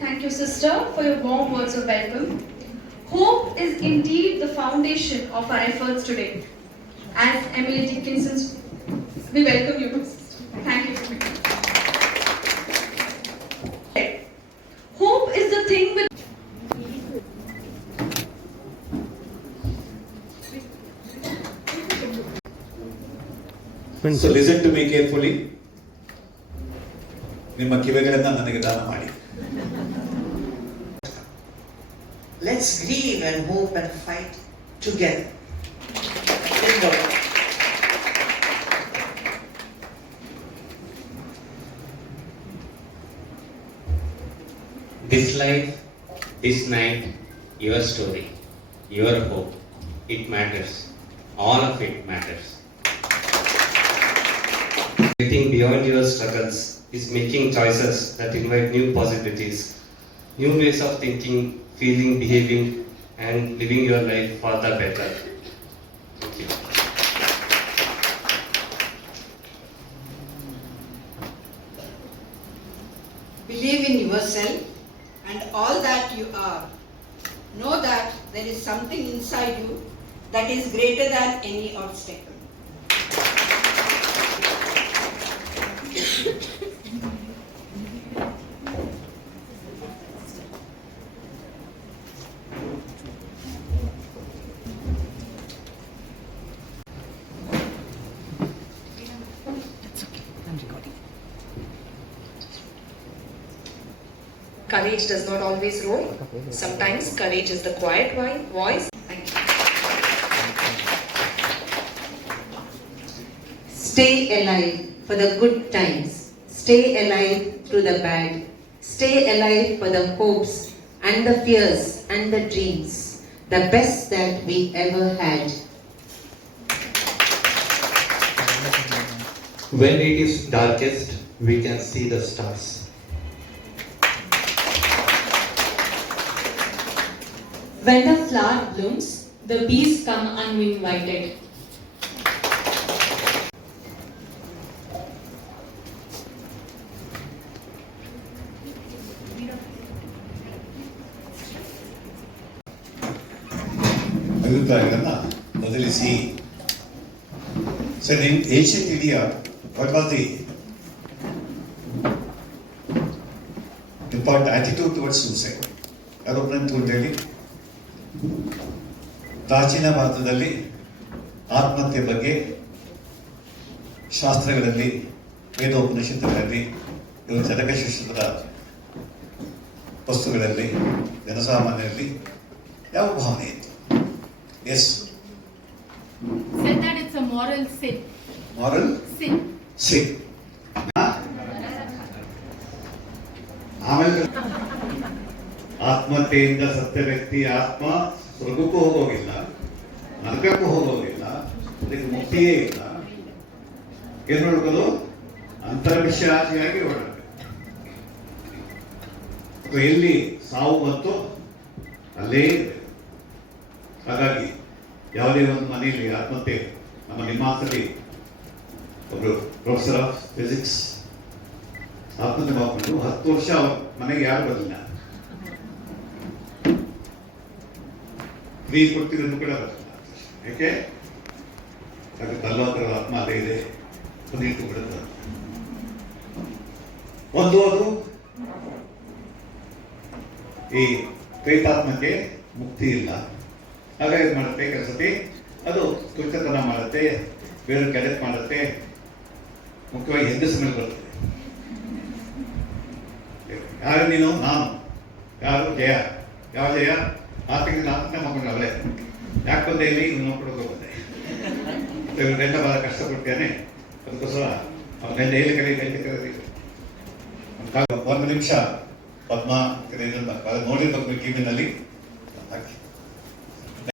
Thank you, sister, for your warm words of welcome. Hope is indeed the foundation of our efforts today. As Emily Dickinson, we welcome you. sister. Thank you. Hope is the thing with so listen to me carefully ನಿಮ್ಮ ಕಿವಿಗಳನ್ನ ನನಗೆ ದಾನ ಮಾಡಿ Let's grieve and hope and fight together. This life, this night, your story, your hope, it matters. All of it matters. Getting beyond your struggles is making choices that invite new possibilities, new ways of thinking, feeling, behaving, and living your life for the better. Thank you. Believe in yourself and all that you are. Know that there is something inside you that is greater than any obstacle. Courage does not always roar. Sometimes courage is the quiet voice. Thank you. Stay alive for the good times. Stay alive through the bad. Stay alive for the hopes and the fears and the dreams. The best that we ever had. When it is darkest, we can see the stars. When the flower blooms, the bees come uninvited. ಅಭಿಪ್ರಾಯಗಳನ್ನ ಬದಲಿಸಿ sir in Asian India what was the important attitude towards suicide ಯಾರೊಬ್ಬರನ್ನು ತಗೊಂಡು ಹೇಳಿ ಪ್ರಾಚೀನ ಭಾರತದಲ್ಲಿ ಆತ್ಮಹತ್ಯೆ ಬಗ್ಗೆ ಶಾಸ್ತ್ರಗಳಲ್ಲಿ ವೇದೋಪನಿಷತ್ತುಗಳಲ್ಲಿ ಇವರು ಶಿಷ್ಯರ ವಸ್ತುಗಳಲ್ಲಿ ಜನಸಾಮಾನ್ಯರಲ್ಲಿ ಯಾವ ಭಾವನೆ ಇತ್ತು ಎಸ್ said that it's a moral sin. Moral Sin. ಸಿಕ್ ಆತ್ಮಹತ್ಯೆಯಿಂದ ಸತ್ಯ ವ್ಯಕ್ತಿ ಆತ್ಮ ಸ್ವರ್ಗಕ್ಕೂ ಹೋಗೋಗಿಲ್ಲ, ನರಕಕ್ಕೂ ಹೋಗೋಗಿಲ್ಲ ಅದಕ್ಕೆ ಮುಕ್ತಿಯೇ ಇಲ್ಲ. ಏನ್ ಹೇಳ್ಬೋದು ಅಂತರ್ವಿಶ್ವಾಸಿಯಾಗಿ ಓಡಾಡಬೇಕು. ಎಲ್ಲಿ ಸಾವು ಮತ್ತು ಅಲ್ಲೇ. ಹಾಗಾಗಿ ಯಾವುದೇ ಒಂದು ಮನೆಯಲ್ಲಿ ಆತ್ಮಹತ್ಯೆ ನಮ್ಮ ನಿಮ್ಮಾಸಲ್ಲಿ ಒಬ್ರು ಪ್ರೊಫೆಸರ್ ಆಫ್ ಫಿಸಿಕ್ಸ್ ಆತ್ಮಹತ್ಯೆ ಮಾಡಿಕೊಂಡು ಹತ್ತು ವರ್ಷ ಅವ್ರ ಮನೆಗೆ ಯಾರು ಬರಲಿಲ್ಲ. ಫ್ರೀ ಕೊಡ್ತಿದ್ರು ಕೂಡ ಯಾಕೆ ಯಾಕೆ ಆತ್ಮ ಅದೇ ಇದೆ ಇಟ್ಟು ಬಿಡುತ್ತೆ ಒಂದು ಅದು ಈ ಕೈತಾತ್ಮಕ್ಕೆ ಮುಕ್ತಿ ಇಲ್ಲ. ಹಾಗಾಗಿ ಇದು ಮಾಡುತ್ತೆ ಕೆಲಸತಿ ಅದು ತುಚ್ಚತನ ಮಾಡುತ್ತೆ ಬೇರೆ ಕೆಲಸ ಮಾಡುತ್ತೆ, ಮುಖ್ಯವಾಗಿ ಹೆಂಗಸ ಮೇಲೆ ಬರುತ್ತೆ. ಯಾರು ನೀನು? ನಾನು. ಯಾರು? ಜಯ. ಯಾವ ಜಯ? ನಾನು ತೆಗೆದು ನಾನು ಮಕ್ಕಳು ಅವರೇ ಯಾಕೆ ಬಂದೆ ಇಲ್ಲಿ? ನಿಮ್ಮ ಮಕ್ಕಳು ಬಂದೆ. ಇವರೆಲ್ಲ ಭಾಳ ಕಷ್ಟಪಡ್ತೇನೆ ಅದಕ್ಕೋಸ್ಕರ ಅವನ್ನೆಲ್ಲ ಹೇಳಿ ಕಡೆ ಹೇಳಿ ಕರೀರಿ ಒಂದು ನಿಮಿಷ. ಪದ್ಮ ಕರೆಯಲ್ಲ ನೋಡಿರ್ಬೇಕು ಟಿವಿನಲ್ಲಿ ಹಾಕಿ.